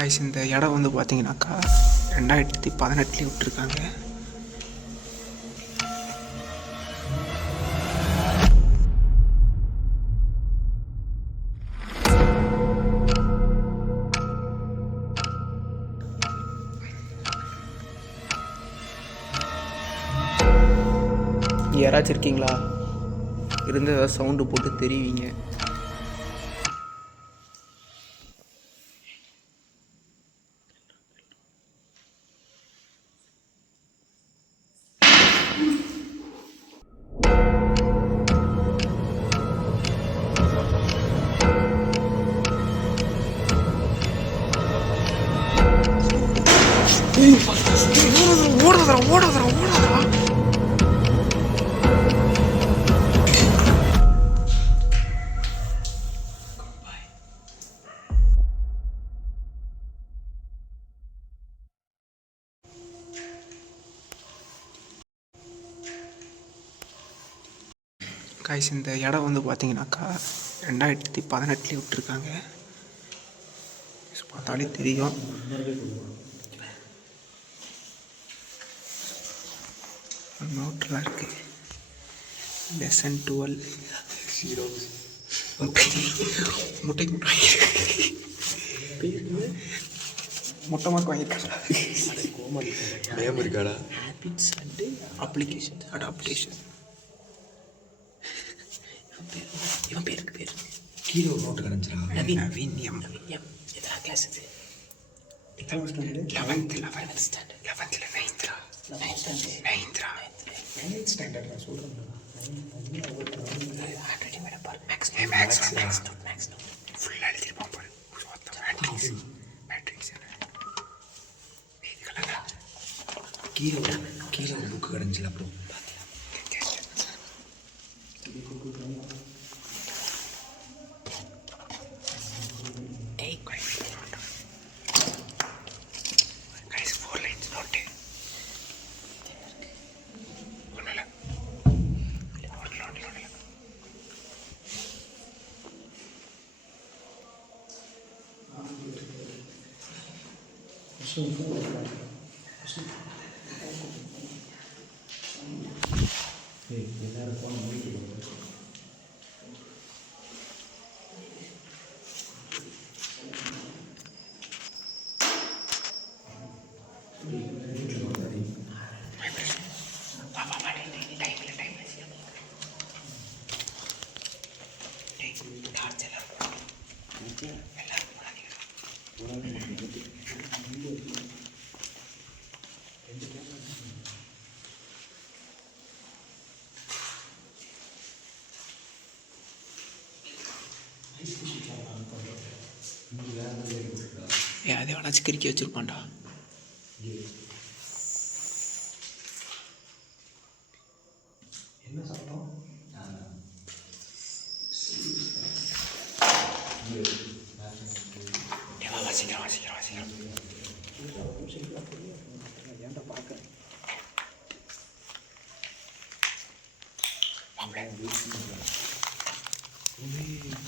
Guys இந்த இடம் வந்து பார்த்தீங்கன்னாக்கா 2018 விட்டுருக்காங்க. யாராச்சும் இருக்கீங்களா? இருந்து ஏதாவது சவுண்டு போட்டு தெரிவிங்க. ஓடுறா காய்ஸ் இந்த இடம் வந்து பார்த்தீங்கன்னாக்கா 2018 விட்டுருக்காங்க. பார்த்தாலே தெரியும். நோட்டெலாம் இருக்குது. லெசன் 12 முட்டை மார்க் வாங்கியிருக்காங்க. Habits and application adaptation. இவன் பேருக்கு கீழே ஒரு நோட்டு கிடச்சிரா. நவீன் எம் எத்தனை கிளாஸ் இது? 11th standard. 9th ஸ்டாண்டர்ட் நான் சொல்கிறேன். ஹேண்ட்ரைட்டிங் மேடம் பாரு. மேக்ஸ் நோட் ஃபுல்லாக எழுதிருப்பான் பாரு. மேட்ரிக்ஸ் கீழே ஒரு புக்கு கிடஞ்சில. அப்புறம் அதை வேணாச்சும் கிறுக்கி வச்சுருப்பான்டா. என்ன சத்தம்? வாசிக்கிறோம். ஏன்டா பார்க்குறேன்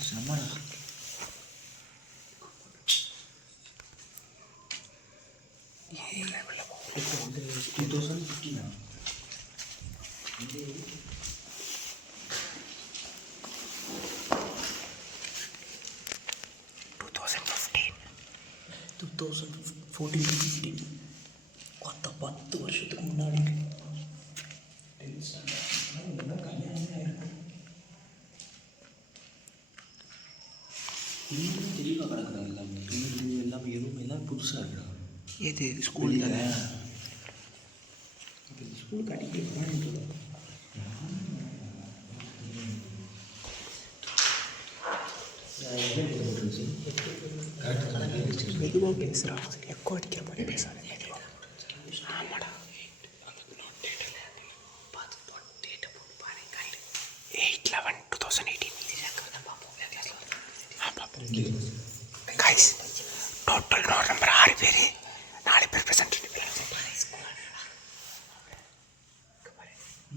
செம்மடா. இப்போ வந்து 2015 2014-15 மொத்த 10 வருஷத்துக்கு முன்னாடி. இன்னும் தெளிவாக கிடக்குறாங்க. எல்லாமே எல்லாம் புதுசாக இருக்கிறாங்க. எது ஸ்கூல் தானே? ஸ்கூலுக்கு அடிக்கடி மெதுவாக பேசுகிறா. எக்கோ அடிக்கிற மாதிரி பேசாத. ஆமாடா. 8/11/2018. கைஸ் டோட்டல் நோட் நம்பர் 6 பேர். 4 பேர் ப்ரெசென்ட்.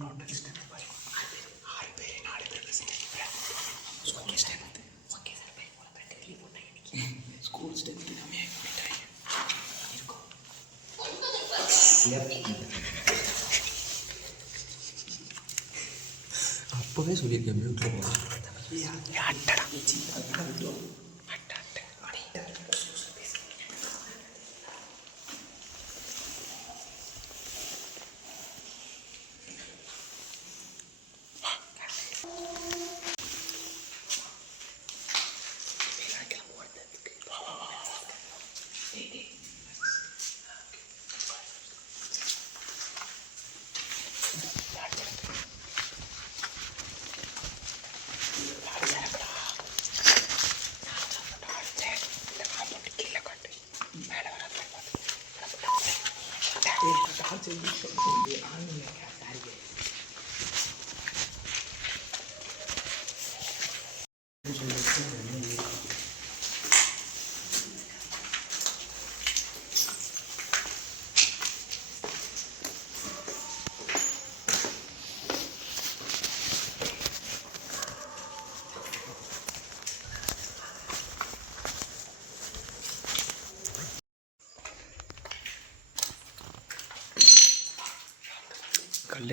டோட்டல் ஸ்டாண்ட் பாரு. 6 பேர் 4 பேர் present. Okay sir. School stand நம்ம அப்போவே சொல்லியிருக்கேன் மியூட்டில் போகலாம். அட்டடா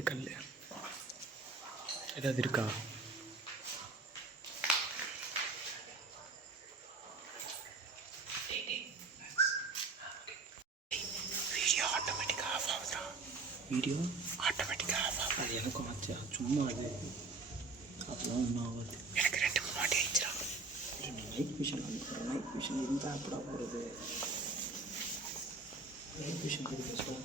கல் ஏதாவது இருக்கா? வீடியோ ஆட்டோமேட்டிக்காக ஆஃப் ஆகுதா? வீடியோ ஆட்டோமேட்டிக்காக ஆஃப் ஆகும். அது எனக்கும் ஆச்சா, சும்மா அது அதெல்லாம் ஒன்றும் ஆகாது. எனக்கு 2-3 வாட்டி ஆயிடுச்சுடா. நீ நைட் விஷன் அனுப்புகிறேன். நைட் விஷன் இருந்தால் எப்படா போகிறது? நைட் விஷன் கொடுக்க சொல்ல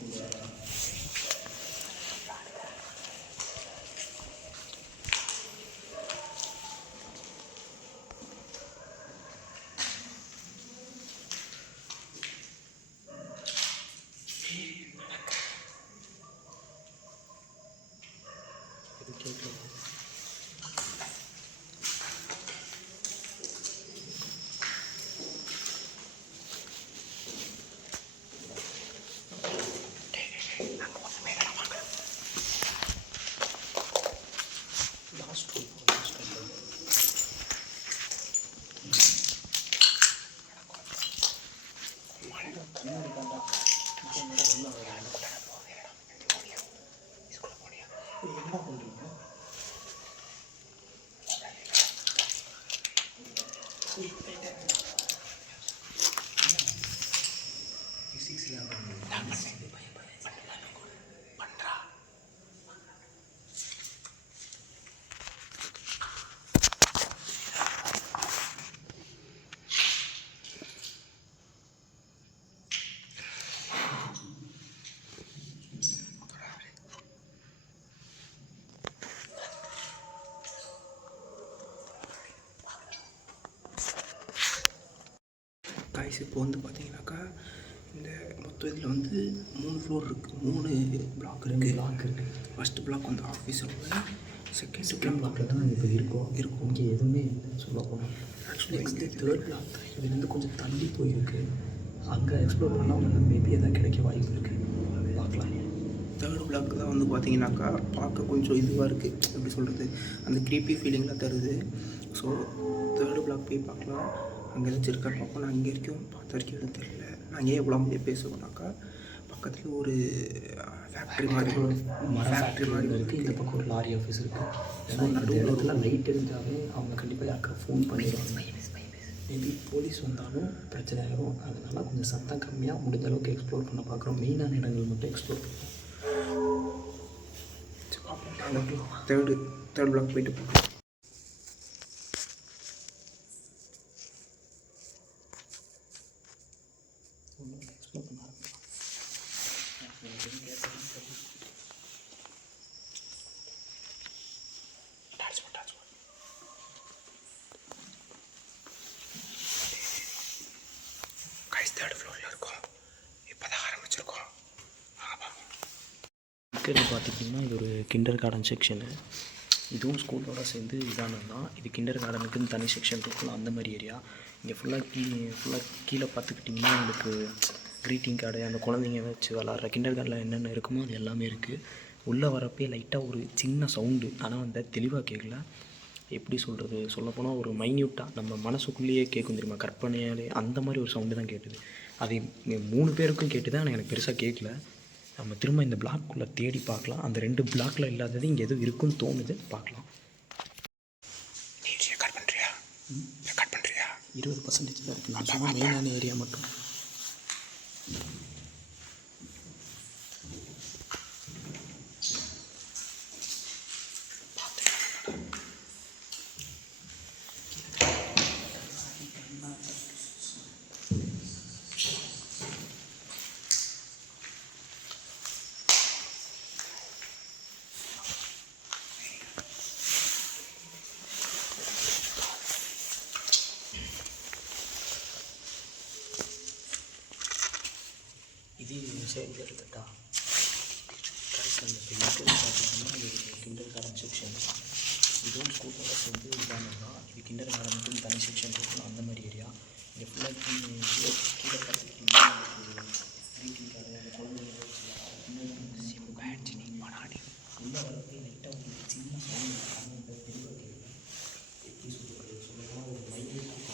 என்ன பண்ணுறீங்க? காய்ஸ் இப்போ வந்து பார்த்தீங்கன்னாக்கா இந்த மொத்தம் இதில் வந்து 3 ஃப்ளோர் இருக்குது, 3 பிளாக் இருக்குது. ஃபஸ்ட்டு பிளாக் வந்து ஆஃபீஸ் ரூமில், செகண்ட் பிளாக்கில் தான் இப்போ இருக்கும் இங்கே எதுவுமே இல்லைன்னு சொல்ல போனால். ஆக்சுவலி வந்து தேர்ட் பிளாக் இதுலேருந்து கொஞ்சம் தள்ளி போயிருக்கு. அங்கே எக்ஸ்ப்ளோர் பண்ணால் வந்து மேபி எதாவது கிடைக்க வாய்ப்பு இருக்குது, பார்க்கலாம். தேர்ட் பிளாக் தான் வந்து பார்த்தீங்கன்னாக்கா பார்க்க கொஞ்சம் இதுவாக இருக்குது, எப்படி சொல்கிறது, அந்த க்ரீப்பி ஃபீலிங்லாம் தருது. ஸோ தேர்டு பிளாக் போய் பார்க்கலாம். அங்கே ஏதாச்சும் இருக்கா பார்ப்போம். நான் இங்கே வரைக்கும் பார்த்த வரைக்கும் எதுவும் தெரியல. நான் ஏன் இவ்வளோ முடிய பேசுவேன்னாக்கா பக்கத்தில் ஒரு ஃபேக்ட்ரி மாதிரி இருக்குது. இந்த பக்கம் ஒரு லாரி ஆஃபீஸ் இருக்குது. ஏன்னா நடுவில் லைட் இருந்தாவே அவங்க கண்டிப்பாக யாருக்கா ஃபோன் பண்ணிடுவாங்க. மேபி போலீஸ் வந்தாலும் பிரச்சனை ஆகிடும். அதனால் கொஞ்சம் சத்தம் கம்மியாக முடிஞ்ச அளவுக்கு எக்ஸ்ப்ளோர் பண்ண பார்க்குறோம். மெயினான இடங்கள் மட்டும் எக்ஸ்ப்ளோர் பண்ணுவோம். தேர்டு பிளாக் போயிட்டு போகிறோம். தேர்ட் ஃப்ளோரில் இருக்கோம். இப்போ தான் ஆரம்பிச்சிருக்கோம். இருக்கிறது பார்த்திங்கன்னா இது ஒரு கிண்டர் கார்டன் செக்ஷனு. இதுவும் ஸ்கூலோட சேர்ந்து இதானது. இது கிண்டர் கார்டனுக்குன்னு தனி செக்ஷன் இருக்குல்ல, அந்த மாதிரி ஏரியா. இங்கே ஃபுல்லாக கீழே பார்த்துக்கிட்டிங்கன்னா உங்களுக்கு க்ரீட்டிங் கார்டு, அந்த குழந்தைங்க வச்சு விளாட்ற கிண்டர் கார்டில் என்னென்ன இருக்குமோ அது எல்லாமே இருக்குது. உள்ளே வரப்பே லைட்டாக ஒரு சின்ன சவுண்டு, ஆனால் வந்து தெளிவாக கேட்கல. எப்படி சொல்கிறது, சொல்லப்போனால் ஒரு மைன்யூட்டாக நம்ம மனசுக்குள்ளேயே கேட்கும் தெரியுமா, கற்பனையாலே அந்த மாதிரி ஒரு சவுண்டு தான் கேட்டுது. அது 3 பேருக்கும் கேட்டுது, ஆனால் எனக்கு பெருசாக கேட்கல. நம்ம திரும்ப இந்த பிளாக்குள்ளே தேடி பார்க்கலாம். அந்த 2 பிளாக்கில் இல்லாதது இங்கே எதுவும் இருக்குன்னு தோணுது, பார்க்கலாம். நீ ரெக்கார்ட் பண்ணுறியா? ரெக்கார்ட் பண்ணுறியா? 20% தான் இருக்குது. நான் சும்மா மெயினான ஏரியா மட்டும். இது சைடில் எடுத்துட்டா கரெக்ட். அந்த இருக்கிறது பார்த்தீங்கன்னா இது கிண்டர் கார்டன் செக்ஷன். இதுவும் ஸ்கூலோட சேர்ந்து இதானதுன்னா இது கிண்டர் கார்டனுக்கும் தனி செக்ஷன் இருக்கும். அந்த மாதிரி ஏரியா இங்கே ஃபுல்லாக கீழே பார்த்தீங்கன்னா க்ரீட்டிங் கார்டு அந்த குழந்தைங்க உள்ள வரப்போ லைட்டாக உங்களுக்கு சின்ன சவுண்ட் தெளிவாக கேட்கும். எப்படி சொல்லணும்னா ஒரு மைண்ட்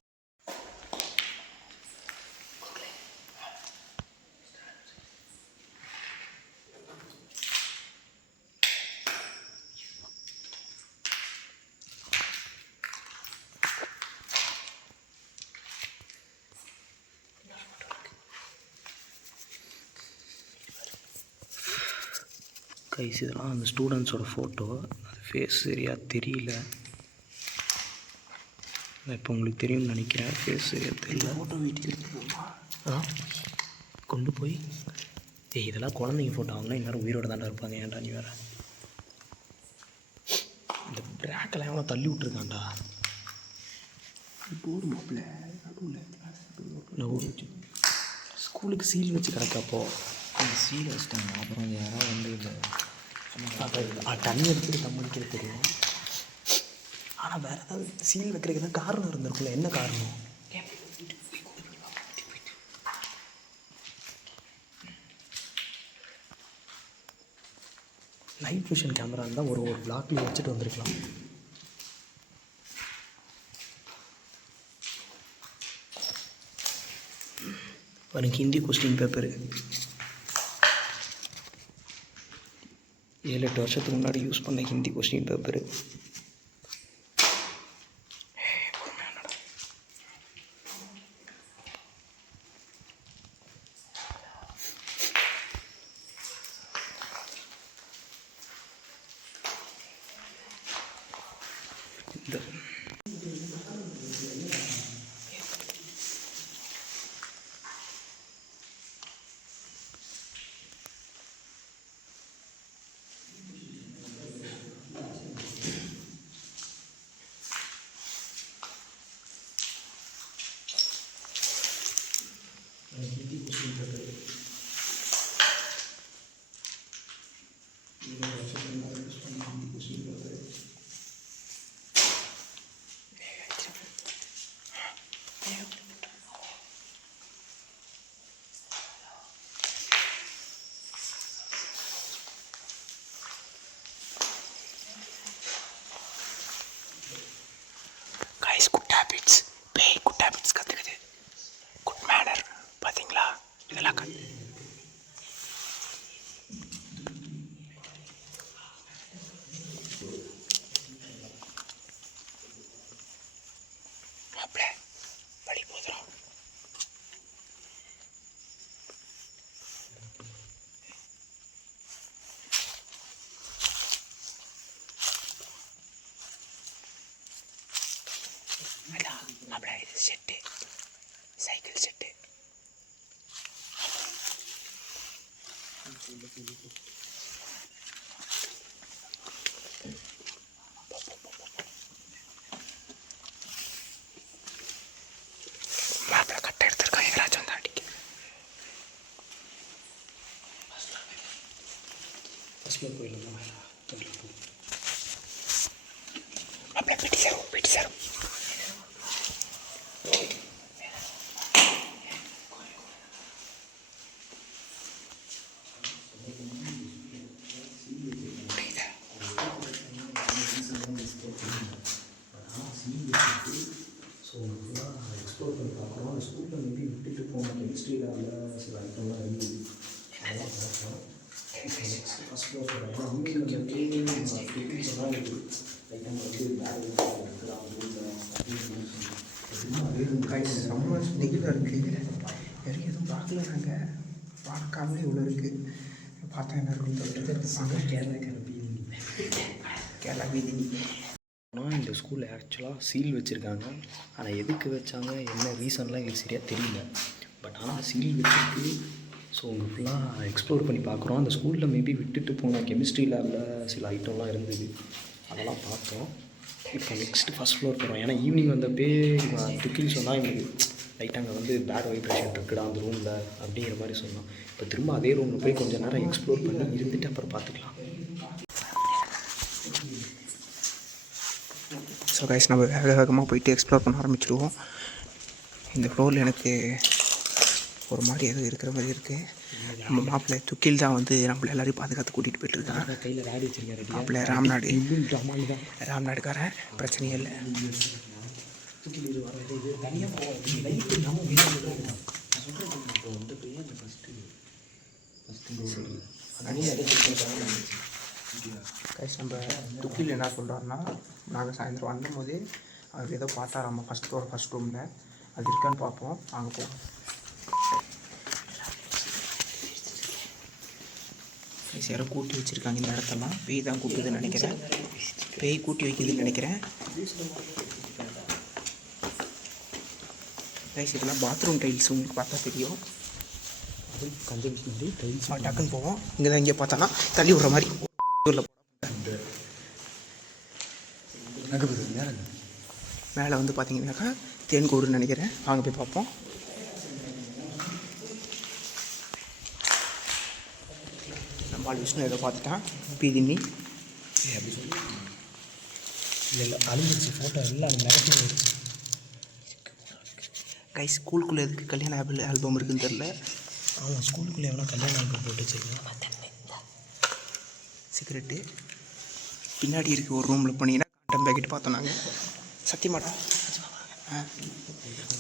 கைஸ். இதெல்லாம் அந்த ஸ்டூடெண்ட்ஸோட ஃபோட்டோ. அது ஃபேஸ் சரியாக தெரியல. இப்போ உங்களுக்கு தெரியும்னு நினைக்கிறேன். ஃபேஸ் சரியாக தெரியல. ஃபோட்டோ வீட்டுக்கு கொண்டு போய் இதெல்லாம் குழந்தைங்க ஃபோட்டோ. அவங்களாம் எல்லோரும் உயிரோட தாண்டா இருப்பாங்க. ஏன்டா நீ வேறு இந்த ட்ராக்கெல்லாம் எவ்வளோ தள்ளி விட்ருக்காண்டா. போடு மாப்பிள்ள நடுவில் ஸ்கூலுக்கு சீல் வச்சு கிடக்கப்போ அந்த சீல் வச்சிட்டாங்க. அப்புறம் யாராவது வந்து இல்லை தண்ணி எடுத்துட்டு தம்மடிக்கிறது தெரியும். ஆனால் வேறு ஏதாவது சீல் வைக்கிறதுக்கு தான் காரணம் இருந்திருக்குல்ல. என்ன காரணம்? நைட் விஷன் கேமரா இருந்தால் ஒரு பிளாக்லேயே வச்சுட்டு வந்திருக்கலாம். எனக்கு ஹிந்தி கொஸ்டின் பேப்பரு 7-8 வருஷத்துக்கு முன்னாடி யூஸ் பண்ண ஹிந்தி கொஸ்டின் பேப்பரு. இந்த ஹிந்தி கொஸ்டின் பேப்பர் 7 வருஷத்துக்கு முன்னாடி யூஸ் பண்ண Hindi question paper. Guys, good habits. Good habits கற்றுக்குது. Good manner. பார்த்தீங்களா? இதெல்லாம் மாப்பிள்ள வழி போதும். அதான் மாப்பிள்ள இது செட்டு, சைக்கிள் செட்டு. மாப்பிள்ள கட்டை எடுத்திருக்கான். எங்கராச்சும் வந்து அடிக்க. ஃபஸ்ட்டில் போயிடலாம். மாப்பிள்ள பிடி சார். ஸோ ஃபுல்லாக எக்ஸ்ப்ளோர் பண்ணி பார்க்குறோம். அந்த ஸ்கூலில் மேபி விட்டுட்டு போன கெமிஸ்ட்ரி லேபில் சில ஐட்டம்லாம் இருந்தது. அதெல்லாம் பார்க்கலாம். ஃபஸ்ட் ஃப்ளோர் செம்ம நெகிழாக இருக்குது. வேறு எதுவும் பார்க்கல, நாங்கள் பார்க்காமலே இவ்வளோ இருக்குது. பார்த்தா என்ன இருக்குன்னு சொல்லிட்டு கேரளா வீதி. ஆனால் இந்த ஸ்கூலில் ஆக்சுவலாக சீல் வச்சுருக்காங்க. ஆனால் எதுக்கு வச்சாங்க, என்ன ரீசன்லாம் எங்களுக்கு சரியாக தெரியல. பட் ஆனால் சீல் வச்சுருக்கு. ஸோ உங்கள் ஃபுல்லாக எக்ஸ்ப்ளோர் பண்ணி பார்க்குறோம். அந்த ஸ்கூலில் மேபி விட்டுட்டு போன கெமிஸ்ட்ரி லேபில் சில ஐட்டம்லாம் இருந்தது, அதெல்லாம் பார்த்தோம். இப்போ நெக்ஸ்ட்டு ஃபஸ்ட் ஃப்ளோர் போகிறோம். ஏன்னா ஈவினிங் வந்தப்பே துக்கின்னு சொன்னால் எங்களுக்கு லைட்டாக அங்கே வந்து பேட் வைப்ரேஷன் இருக்குடா அந்த ரூமில் அப்படிங்கிற மாதிரி சொன்னோம். இப்போ திரும்ப அதே ரூமில் போய் கொஞ்சம் நேரம் எக்ஸ்ப்ளோர் பண்ணி இருந்துட்டு அப்புறம் பார்த்துக்கலாம். ஸோ கைஸ், நம்ம வேகமாக போயிட்டு எக்ஸ்ப்ளோர் பண்ண ஆரம்பிச்சிடுவோம். இந்த ஃப்ளோரில் எனக்கு ஒரு மாதிரி எதுவும் இருக்கிற மாதிரி இருக்குது. நம்ம மாப்பிள்ளை துக்கில் தான் வந்து நம்மளை எல்லாரையும் பாதுகாத்து கூட்டிகிட்டு போயிட்டுருக்காங்க. கையில் ராடி வச்சுருக்கேன். மாப்பிள்ளை ராம்நாடுக்காரன், பிரச்சனையே இல்லை. கைஸ், நம்ம துக்கில் என்ன சொல்கிறாருன்னா, நாங்கள் சாயந்தரம் வந்தபோது அவர் ஏதோ பார்த்தாராம்மா ஃபஸ்ட் ஃப்ளோர் ஃபஸ்ட் ரூமில். அது இருக்கான்னு பார்ப்போம், அங்கே போவோம். கைஸ், யாரோ கூட்டி வச்சுருக்காங்க இந்த இடத்தெல்லாம். பேய் தான் கூட்டுதுன்னு நினைக்கிறேன். பேய் கூட்டி வைக்குதுன்னு நினைக்கிறேன். கைஸ், இதெல்லாம் பாத்ரூம் டைல்ஸ், உங்களுக்கு பார்த்தா தெரியும். டைல்ஸ் டக்குன்னு போவோம். இங்கே தான் இங்கே பார்த்தோன்னா தள்ளி விட்ற மாதிரி மேலே வந்து பார்த்தீங்கன்னாக்கா தேன்கூடுன்னு நினைக்கிறேன். வாங்க போய் பார்ப்போம். நம்மளால் விஷ்ணு ஏதோ பார்த்துட்டான். பீதினி அப்படி சொல்லி இல்லை அழிஞ்சிச்சு. ஃபோட்டோ எல்லாம் நெகட்டிவ் ஆகிடுச்சு. கைஸ், ஸ்கூலுக்குள்ளே எதுக்கு கல்யாண ஆல்பம் இருக்குதுன்னு தெரில. ஆமாம், ஸ்கூலுக்குள்ளே எவ்வளோ கல்யாணம் ஆல்பம் போட்டு வச்சுருக்கேன். சிகரெட்டு பின்னாடி இருக்குது. ஒரு ரூமில் போனீங்கன்னா காட்டன் பேக்கெட் பார்த்தோம் நாங்கள். சத்தியமாட்டா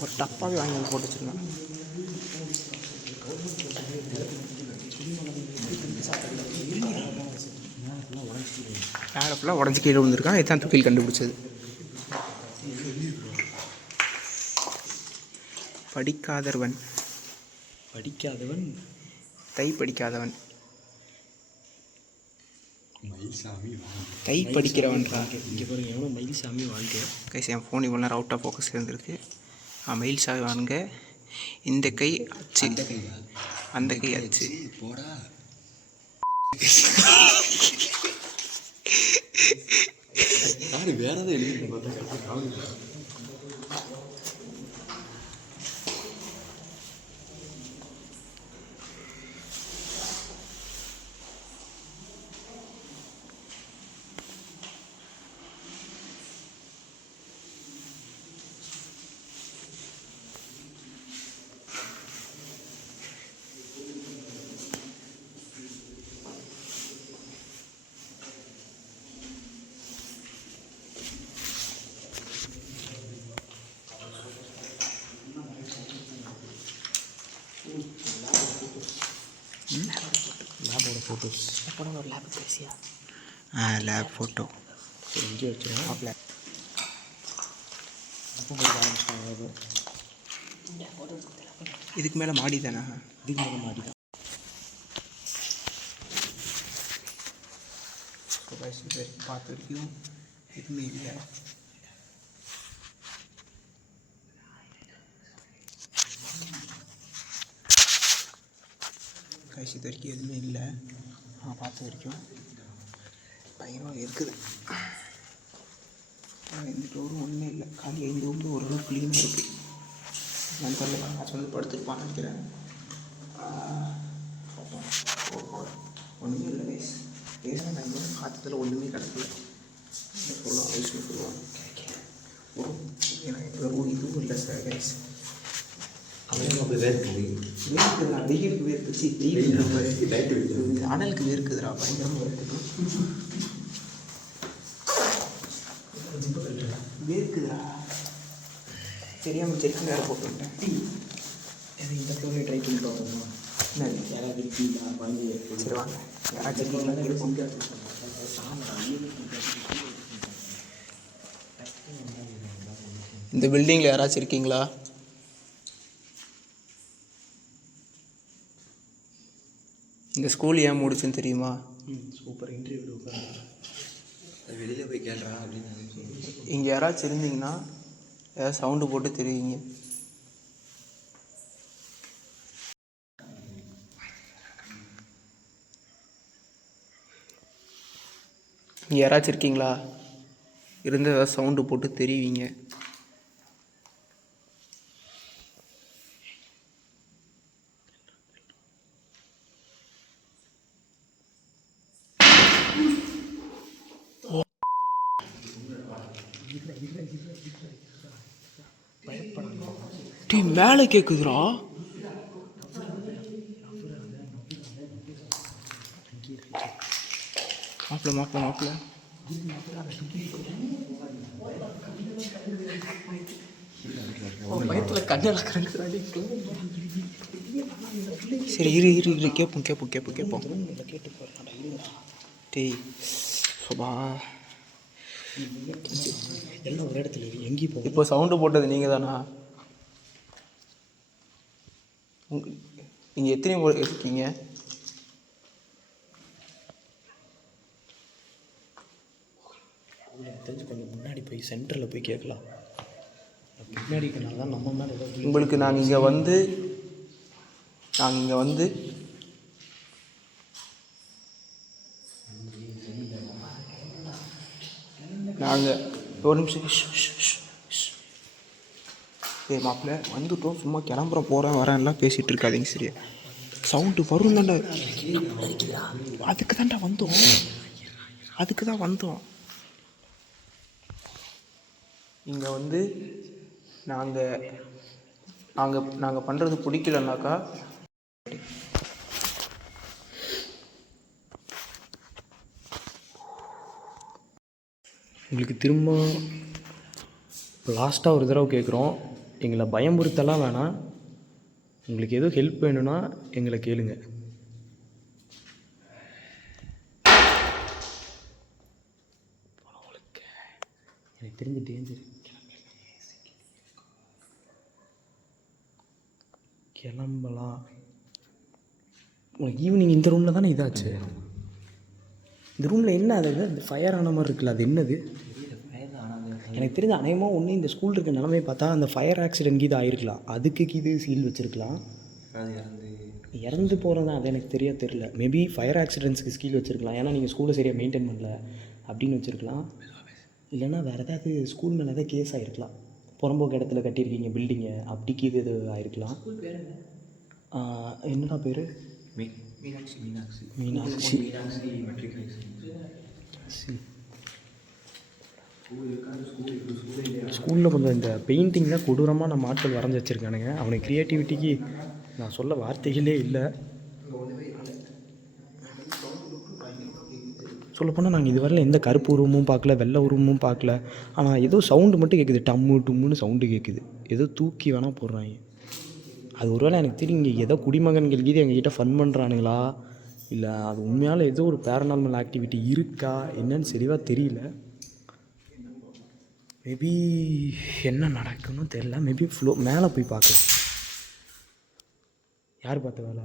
ஒரு டப்பாவே வாங்கி வந்து போட்டு வச்சுருந்தோம். மேலே ஃபுல்லாக உடஞ்சி கீழே விழுந்துருக்கான். இதுதான் துக்கில் கண்டுபிடிச்சது. படிக்காதவன் தை படிக்காதவன் தை படிக்கிறவன்றாங்க. இங்கே பாருங்க, எவ்வளோ மயில்சாமி வாழ்க்கை. கைஸ், என் ஃபோன் இவ்வளோ நேரம் அவுட் ஆஃப் ஃபோக்கஸ் இருந்திருக்கு. மயில்சாமி வாங்க. இந்த கை அச்சு, அந்த கை அச்சு. போடா வேற ஏதாவது எழுதி பார்த்தா லேபோட ஃபோட்டோஸ். எப்போ ஒரு லேப் பேசியா? லேப் ஃபோட்டோ சரி, இங்கே வச்சுருவோம். ஆப்பில் இதுக்கு மேலே மாடி தானே? இதுக்கு மேலே மாடி தான். பார்த்த வரைக்கும் எதுவுமே இல்லை. கைஸ், இது வரைக்கும் எதுவுமே இல்லை. பார்த்த வரைக்கும் பயங்கரமாக இருக்குது. எந்த டோரும் ஒன்றுமே இல்லை. காலி 5 ரூமில் ஓரளவு க்ளீனாக இருக்குது. நான் தெரியல, நான் வந்து படுத்துருப்பான்னு நினைக்கிறேன். ஒன்றுமே இல்லை கைஸ். பேசுகிற நான் பார்த்ததில் ஒன்றுமே கிடக்கல. சொல்லலாம் விஷ்ணு சொல்லுவாங்க. எனக்கு ஒரு இதுவும் இல்லை சார் கைஸ். அப்படி வேர்க்குது. வேர்க்குதுடா, வெயிலுக்கு வேர்க்குச்சு. வெயில் அனலுக்கு வேர்க்குதுடா, பயங்கரமாக வேர்க்குதுடா. தெரியாமல் செருக்கு வேறு போட்டு விட்டேன். இந்த ஃப்ளோரில் ட்ரை பண்ணி பார்ப்போமா? என்ன யாராவது இருக்கீங்களா? வாங்கி சரி வாங்க. இந்த பில்டிங்கில் யாராச்சும் இருக்கீங்களா? இந்த ஸ்கூல் ஏன் மூடுச்சுன்னு தெரியுமா? சூப்பர் இன்டர்வியூ வெளியில் போய் கேள்றா அப்படின்னு. இங்கே யாராச்சும் இருந்தீங்கன்னா ஏதாவது சவுண்டு போட்டு தெரிவிங்க. இங்கே யாராச்சும் இருக்கீங்களா? இருந்து ஏதாவது சவுண்டு போட்டு தெரிவிங்க. மேலே கேட்குதுரா. மாப்பிள்ள பயத்தில் கண்ணு சரி இரு கேட்போம். டேய் சோபா எல்லாம் ஒரு இடத்துல எங்கேயும் போகும். இப்போ சவுண்டு போட்டது நீங்கள் தானா? நீங்கள் எத்தனை முறை இருக்கீங்க? தெரிஞ்சு கொஞ்சம் முன்னாடி போய் சென்டரில் போய் கேட்கலாம். பின்னாடி தான் நம்ம மேலே உங்களுக்கு நாங்கள் இங்கே வந்து நாங்கள் ஒரு நிமிஷம் மாப்பிள்ள வந்துட்டோம், சும்மா கிளம்புறோம் போகிறேன் வரேன்லாம் பேசிகிட்டு இருக்காதிங்க. சரியா? சவுண்டு வரும் தாண்டா, அதுக்கு தான் வந்தோம். இங்கே வந்து நாங்கள் பண்ணுறது பிடிக்கலனாக்கா உங்களுக்கு திரும்ப லாஸ்ட்டாக ஒரு தடவை கேட்குறோம், எங்களை பயமுறுத்தலாம் வேணாம். உங்களுக்கு எதுவும் ஹெல்ப் வேணும்னா எங்களை கேளுங்க. எனக்கு தெரிஞ்சு டேஞ்சர். கிளம்பலாம். உனக்கு ஈவினிங் இந்த ரூமில் தானே இதாச்சு? இந்த ரூமில் என்ன அது இந்த ஃபயர் ஆன மாதிரி இருக்குல்ல, அது என்னது? எனக்கு தெரிஞ்ச அநேகமாக ஒன்று இந்த ஸ்கூல் இருக்க நிலமையை பார்த்தா அந்த ஃபயர் ஆக்சிடென்ட் கீது ஆகிருக்கலாம், அதுக்கு கீது சீல் வச்சுருக்கலாம். இறந்து போகிறது தான் அது எனக்கு தெரியல. மேபி ஃபயர் ஆக்சிடென்ட்ஸுக்கு ஸ்கீல் வச்சுருக்கலாம், ஏன்னா நீங்கள் ஸ்கூலை சரியாக மெயின்டைன் பண்ணல அப்படின்னு வச்சுருக்கலாம். இல்லைன்னா வேறு ஏதாவது ஸ்கூல் மேலே ஏதாவது கேஸ் ஆகிருக்கலாம். புறம்போக்கு இடத்துல கட்டியிருக்கீங்க பில்டிங்கை, அப்படிக்கு இது ஆகிருக்கலாம். என்னடா பேர்? மீனாட்சி. ஸ்கூலில் கொஞ்சம் இந்த பெயிண்டிங் தான் கொடூரமாக நம்ம ஆட்கள் வரைஞ்சி வச்சுருக்கானுங்க. அவனுக்கு க்ரியேட்டிவிட்டிக்கு நான் சொல்ல வார்த்தைகளே இல்லை. சொல்லப்போனால் நாங்கள் இதுவரையில் எந்த கருப்பு உருவமும் பார்க்கல, வெள்ளை உருவமும் பார்க்கல. ஆனால் ஏதோ சவுண்டு மட்டும் கேட்குது, டம்மு டும்முன்னு சவுண்டு கேட்குது. ஏதோ தூக்கி வேணால் போடுறாங்க. அது ஒருவேளை எனக்கு தெரியும் இங்கே ஏதோ குடிமகன்கள் கீது எங்ககிட்ட ஃபன் பண்ணுறானுங்களா, இல்லை அது உண்மையால் ஏதோ ஒரு பேரநார்மல் ஆக்டிவிட்டி இருக்கா என்னன்னு சரிவாக தெரியல. மேபி என்ன நடக்குன்னு தெரியல. மேபி மேலே போய் பார்க்கலாம். யார் பார்த்த வேலை?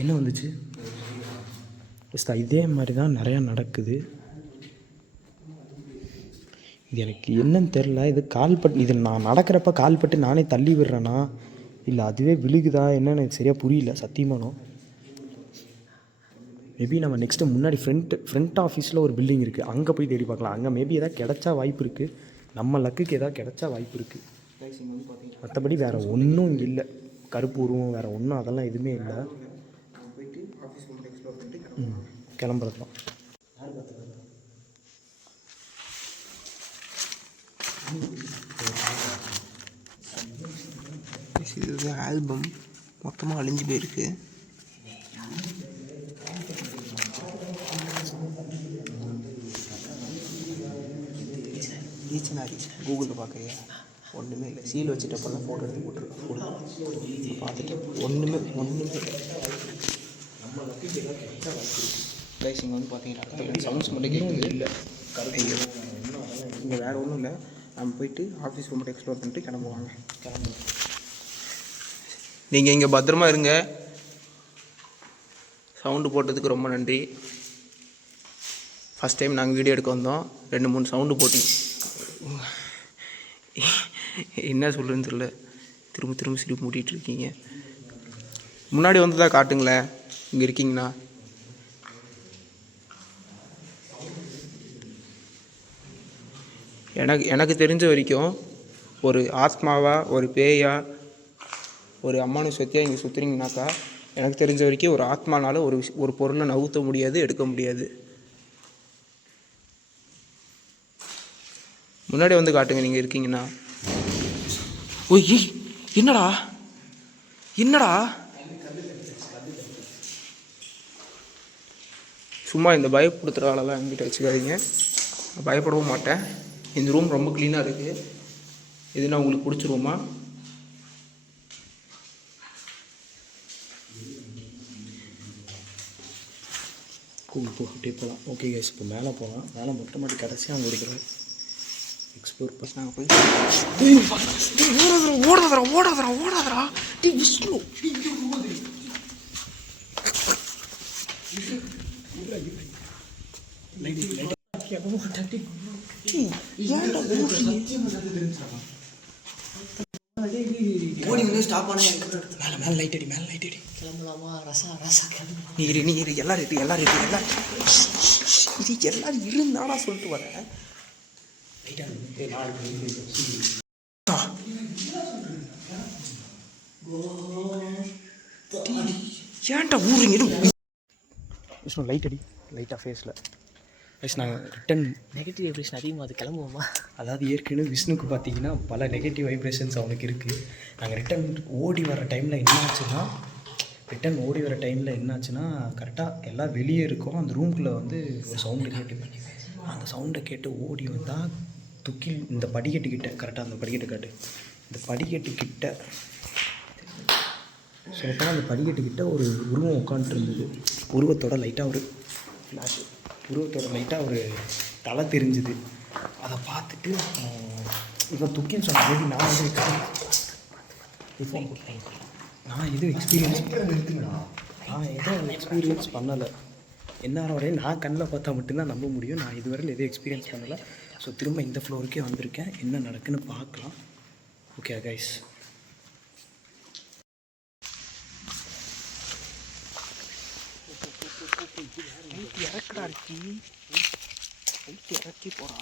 என்ன வந்துச்சு? இதே மாதிரி தான் நிறையா நடக்குது. இது எனக்கு என்னன்னு தெரில. இது இது நான் நடக்கிறப்ப கால்பட்டு நானே தள்ளி விடுறேன்னா இல்லை அதுவே விழுகுதா என்னன்னு எனக்கு சரியாக புரியல சத்தியமானோ. மேபி நம்ம நெக்ஸ்ட்டு முன்னாடி ஃப்ரண்ட் ஆஃபீஸில் ஒரு பில்டிங் இருக்குது, அங்கே போய் தேடி பார்க்கலாம். அங்கே மேபி எதாவது கிடச்சா வாய்ப்பு இருக்குது, நம்ம லக்குக்கு எதாவது கிடச்சா வாய்ப்பு இருக்குது. மற்றபடி வேறு ஒன்றும் இங்கே இல்லை. கருப்பு உருவம் வேறு ஒன்றும் அதெல்லாம் எதுவுமே இல்லை. கிளம்புறது தான். இது ஆல்பம் மொத்தமாக அழிஞ்சு போயிருக்கு. கூகுளில் பார்க்குறியா? ஒன்றுமே இல்லை. சீல் வச்சுட்டப்பெல்லாம் ஃபோட்டோ எடுத்து போட்டுருக்கேன். பார்த்துட்டு ஒன்றுமே கைஸ் இங்கே வந்து பார்த்தீங்கன்னா சவுண்ட்ஸ் மட்டும் கேட்குது. இல்லை ஐயோ இங்கே வேறு ஒன்றும் இல்லை. நம்ம போயிட்டு ஆஃபீஸ் ரூம் மட்டும் எக்ஸ்ப்ளோர் பண்ணிட்டு கிளம்புவாங்க. நீங்கள் இங்கே பத்திரமா இருங்க. சவுண்டு போட்டதுக்கு ரொம்ப நன்றி. ஃபஸ்ட் டைம் நாங்கள் வீடியோ எடுக்க வந்தோம். 2-3 சவுண்டு போட்டி என்ன சொல்கிறேன்னு தெரியல. திரும்ப சிரிப்பு மூட்டிகிட்டு இருக்கீங்க. முன்னாடி வந்து தான் காட்டுங்களேன் இங்கே இருக்கீங்கண்ணா. எனக்கு தெரிஞ்ச வரைக்கும் ஒரு ஆத்மாவா, ஒரு பேயா, ஒரு அம்மானு சொத்தியாக இங்கே சுற்றுறீங்கனாக்கா, எனக்கு தெரிஞ்ச வரைக்கும் ஒரு ஆத்மானால் ஒரு பொருளை நவுத்த முடியாது, எடுக்க முடியாது. முன்னாடி வந்து காட்டுங்க நீங்கள் இருக்கீங்கன்னா. ஓய் என்னடா சும்மா இந்த பயப்படுத்துகிற ஆளெல்லாம் என்கிட்ட வச்சுக்காதீங்க. நான் பயப்படவும் மாட்டேன். இந்த ரூம் ரொம்ப க்ளீனாக இருக்குது. இதுனா உங்களுக்கு பிடிச்சிருவோமா? போ அப்படியே போகலாம். ஓகே கைஸ், இப்போ மேலே போகலாம். மேலே மொட்டை மாடி கடைசியாக அங்கே இருக்கிறோம். எக்ஸ்ப்ளோர் பண்ணி நாங்கள் போய் ஓடாதரா விஷ்ணு ஓடி வந்து ஸ்டாப் பண்ண மேலே லைட் அடி கிளம்பலாமா? ரசா நீ இரு எல்லாரும் இருந்தாடா சொல்லிட்டு வரேன். ஏன்டா ஊருங்க விஷ்ணு லைட் அடி லைட்டாக ஃபேஸில். கைஸ் நாங்கள் ரிட்டன் நெகட்டிவ் வைப்ரேஷன் அதிகமாக அது கிளம்புவோமா? அதாவது ஏற்கனவே விஷ்ணுக்கு பார்த்தீங்கன்னா பல நெகட்டிவ் வைப்ரேஷன்ஸ் அவனுக்கு இருக்குது. நாங்கள் ரிட்டன் ஓடி வர டைமில் என்னாச்சுன்னா கரெக்டாக எல்லாம் வெளியே இருக்கோம். அந்த ரூம்குள்ளே வந்து ஒரு சவுண்டு கேட்டு, அந்த சவுண்டை கேட்டு ஓடி வந்தால் துக்கில் இந்த படிக்கட்டுக்கிட்ட கரெக்டாக அந்த படிக்கட்டுக்கிட்ட சொல்லப்போனால் அந்த படிக்கட்டுக்கிட்ட ஒரு உருவம் உட்காந்துருந்தது. உருவத்தோட லைட்டாக ஒரு தலை தெரிஞ்சுது. அதை பார்த்துட்டு இவன் துக்கின்னு சொன்ன நான் எதுவும் எக்ஸ்பீரியன்ஸ் பண்ணலை. என்ன வரையும் நான் கண்ணில் பார்த்தா மட்டும்தான் நம்ப முடியும். நான் இதுவரையில் எதுவும் எக்ஸ்பீரியன்ஸ் பண்ணலை. ஸோ திரும்ப இந்த ஃப்ளோருக்கே வந்திருக்கேன். என்ன நடக்குன்னு பார்க்கலாம். Okay guys. இறக்கி போடா.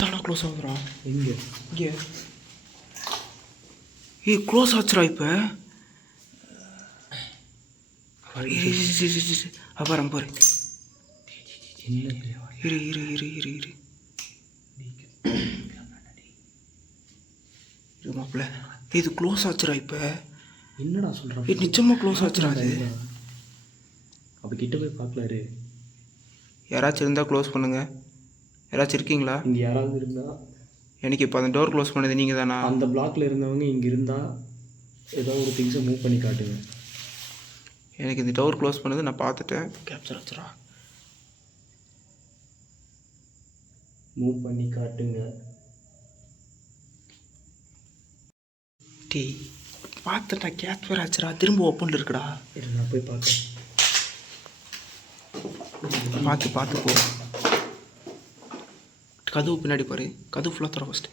தானா க்ளோஸ் ஆகுறான். இங்கே க்ளோஸ் ஆச்சுரா. இப்போ அப்புறம் பாரு. இரு மாப்பிள்ள, இது க்ளோஸ் ஆச்சுரா. இப்போ என்னடா சொல்கிறேன்? இது நிச்சயமாக க்ளோஸ் ஆச்சுரா. அது அப்போ கிட்ட போய் பார்க்கலாரு. யாராச்சும் இருந்தால் க்ளோஸ் பண்ணுங்கள். யாராச்சும் இருக்கீங்களா? இங்கே யாராவது இருந்தால் எனக்கு இப்போ அந்த டோர் க்ளோஸ் பண்ணது நீங்கள் தானா? அந்த பிளாக்ல இருந்தவங்க இங்கே இருந்தால் ஏதோ ஒரு திங்ஸை மூவ் பண்ணி காட்டுங்க. எனக்கு இந்த டோர் க்ளோஸ் பண்ணது நான் பார்த்துட்டேன். கேப்சர் ஆச்சுரா. மூவ் பண்ணி காட்டுங்க. டீ பார்த்துட்டா கேப்சர் ஆச்சுரா. திரும்ப ஓப்பனில் இருக்குடா. நான் போய் பார்க்குறேன். பார்த்து போ. கதவு பின்னாடி பாரு. கதவு ஃபுல்லாக தர ஃபஸ்ட்டு.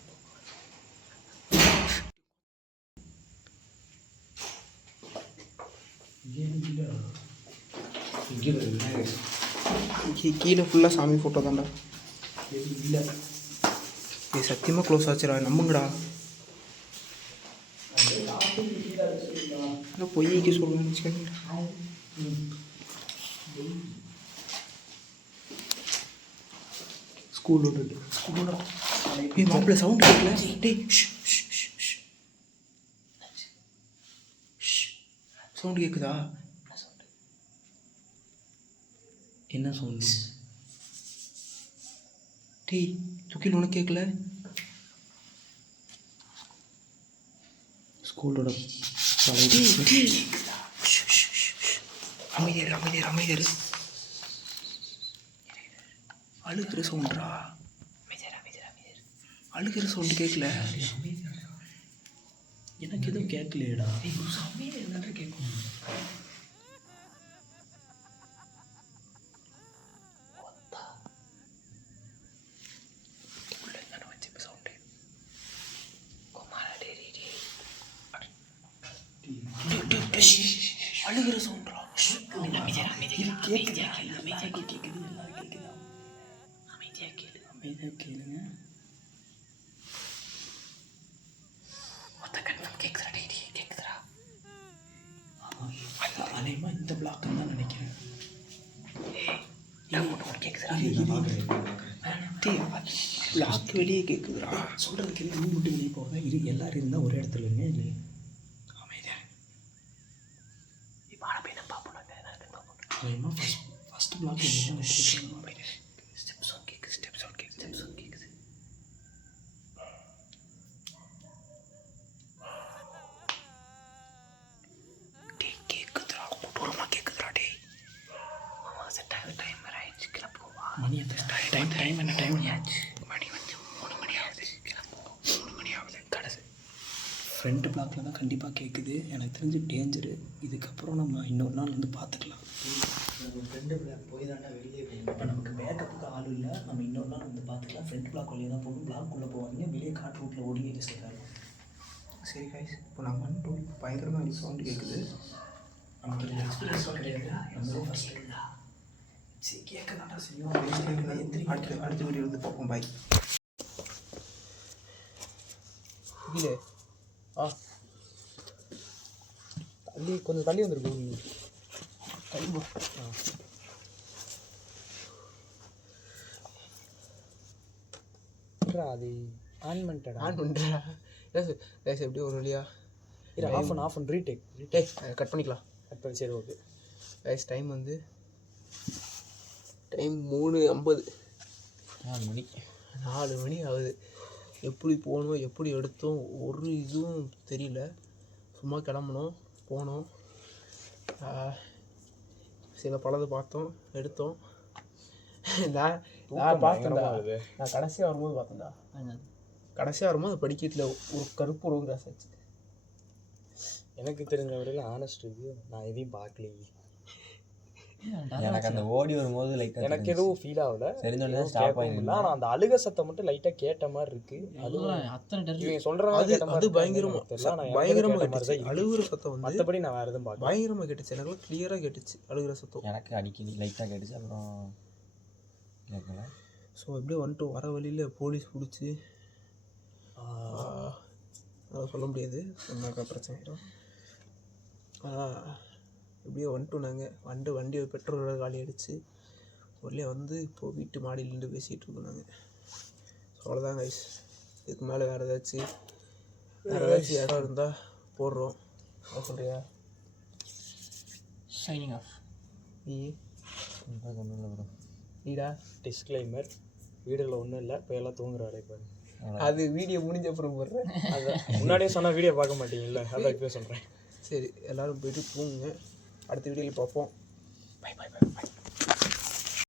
கீழே ஃபுல்லாக சாமி ஃபோட்டோ தான்டா. இல்லை சத்தியமாக க்ளோஸ் ஆச்சுடா. நம்புங்கடா. பொய்க்கு சொல்லுங்க. ஸ்கூலோட மாப்பிள்ள சவுண்ட் கேட்கல. டேய் சவுண்ட் கேட்குதா? என்ன சவுண்டு? டேய் துக்கில் உனக்கு கேட்கல? ஸ்கூலோட அமைதியாரு அழுகிற சவுண்டா? அழுகிற சவுண்டு கேட்கல? எனக்கு எதுவும் கேட்கலையேடா. அமைதியாக கேட்கும். அழுகிற சவுண்டா? அமைதியாக கேளுங்க. அநேகமாக இந்த பிளாக்குன்னு தான் நினைக்கிறேன். பிளாக் வெளியே கேட்குதுடா. சொல்கிறது கேள்வி நீ மட்டும் வெளியே போக இது எல்லாரும் இருந்தால் ஒரே இடத்துல இருங்க. இல்லை அமைதியாக ஃபஸ்ட்டு பிளாக் ஸ்டெப் சவுண்ட் கேட்குது. டேய் கேட்குதுடா, கொடூரமாக கேட்குதுடா. டேய் டைம் ஆயிடுச்சு, கிளம்புவா. மணி டைம் என்ன டைம் ஆச்சு? மணி வந்து 3 மணி ஆகுது. கிளம்புவோம். 3 மணி ஆகுது. கடைசி ஃப்ரண்ட் பிளாக்கில் தான் கண்டிப்பாக கேட்குது. எனக்கு தெரிஞ்சு டேஞ்சரு. இதுக்கப்புறம் நம்ம இன்னொரு நாள் வந்து பார்த்துக்கலாம். ஃப்ரெண்டு பிளாக் போய் தாண்டா வெளியே போகணும். இப்போ நமக்கு பேக்கப்புக்கு ஆள் இல்லை. நம்ம இன்னொரு நாள் வந்து பார்த்துக்கலாம். ஃப்ரண்ட் பிளாக் வழியாக தான் போகணும். பிளாக்குள்ளே போவாங்க. வெளியே காட்டு ரூட்டில் ஓடி ரிஸ்க் ஆகும். சரி காய்ஸ், இப்போ நான் வந்துட்டோம். பயங்கரமாக சவுண்டு கேட்குது. நமக்கு இந்த எக்ஸ்பீரியன்ஸ்லாம் கிடையாது. நம்மளும் ஃபஸ்ட்டு சரி கேட்க தாண்டா செய்யும். அடுத்த வீடியோ வந்து பார்ப்போம். பாய். இல்லை கொஞ்சம் தள்ளி வந்துருக்கு. அது ஆன் பண்ணுறா எப்படி ஒரு வழியா ஆஃப் அண்ட் ரீடேக் கட் பண்ணிக்கலாம். கட் பண்ணி சரி ஓகே. Guys time 3:50. 4 மணி ஆகுது. எப்படி போகணும் எப்படி எடுத்தோம் ஒரு இதுவும் தெரியல. சும்மா கிளம்புனோம், போனோம், சில பலது பார்த்தோம், எடுத்தோம். நான் பார்த்தேன்டா, நான் கடைசியாக வரும்போது பார்த்தேன்டா. கடைசியாக வரும்போது படிக்கட்டில் ஒரு கருப்பு ரோடு கிராஸ் ஆச்சு. எனக்கு தெரிஞ்ச வரையில் ஆனஸ்ட் ரிவ்யூ நான் எதையும் பார்க்கலையே. எனக்கு அந்த ஓடி வரும்போது லைட்டாக எனக்கு எதுவும் ஃபீல் ஆகல. தெரிஞ்சோடனே ஸ்டாப் ஆகிருந்தா. ஆனால் அந்த அழுக சத்தம் மட்டும் லைட்டாக கேட்ட மாதிரி இருக்கு. இவங்க சொல்கிறாங்க அது பயங்கரமாக அழுகுற சத்தம் வந்து. மற்றபடி நான் வேறு எதுவும் பார்க்க பயங்கரமாக கேட்டுச்சு. எனக்கு கிளியராக கேட்டுச்சு அழுகுற சத்தம். எனக்கு அடிக்கடி லைட்டாக கேட்டுச்சு, அப்புறம் கேட்கல. ஸோ எப்படியோ வந்துட்டு வர வழியில் போலீஸ் பிடிச்சி அதை சொல்ல முடியாது, சொன்னாக்கா பிரச்சனை ஆகிடும். எப்படியோ வந்துட்டோம். நாங்கள் வண்டி பெட்ரோல் காலி அடிச்சு ஒரே வந்து இப்போது வீட்டு மாடியில் நின்று பேசிகிட்டு இருக்கோம் நாங்கள். ஸோ அவ்வளோதான் கைஸ். இதுக்கு மேலே வேறு ஏதாச்சும் இடம் இருந்தால் போடுறோம். என்ன சொல்கிறியா? Shining off. நீடா டிஸ்க்ளைமர், வீடியோவில் ஒன்றும் இல்லை, இப்போ எல்லாம் தூங்குற வேலையை பாருங்க. அது வீடியோ முடிஞ்ச அப்புறம் போடுறேன். அதான் முன்னாடியே சொன்னால் வீடியோ பார்க்க மாட்டீங்கல்ல, அதான் இப்போ சொல்கிறேன். சரி, எல்லோரும் போய்ட்டு தூங்குங்க. அடுத்த வீடியோவில் பார்ப்போம். பை.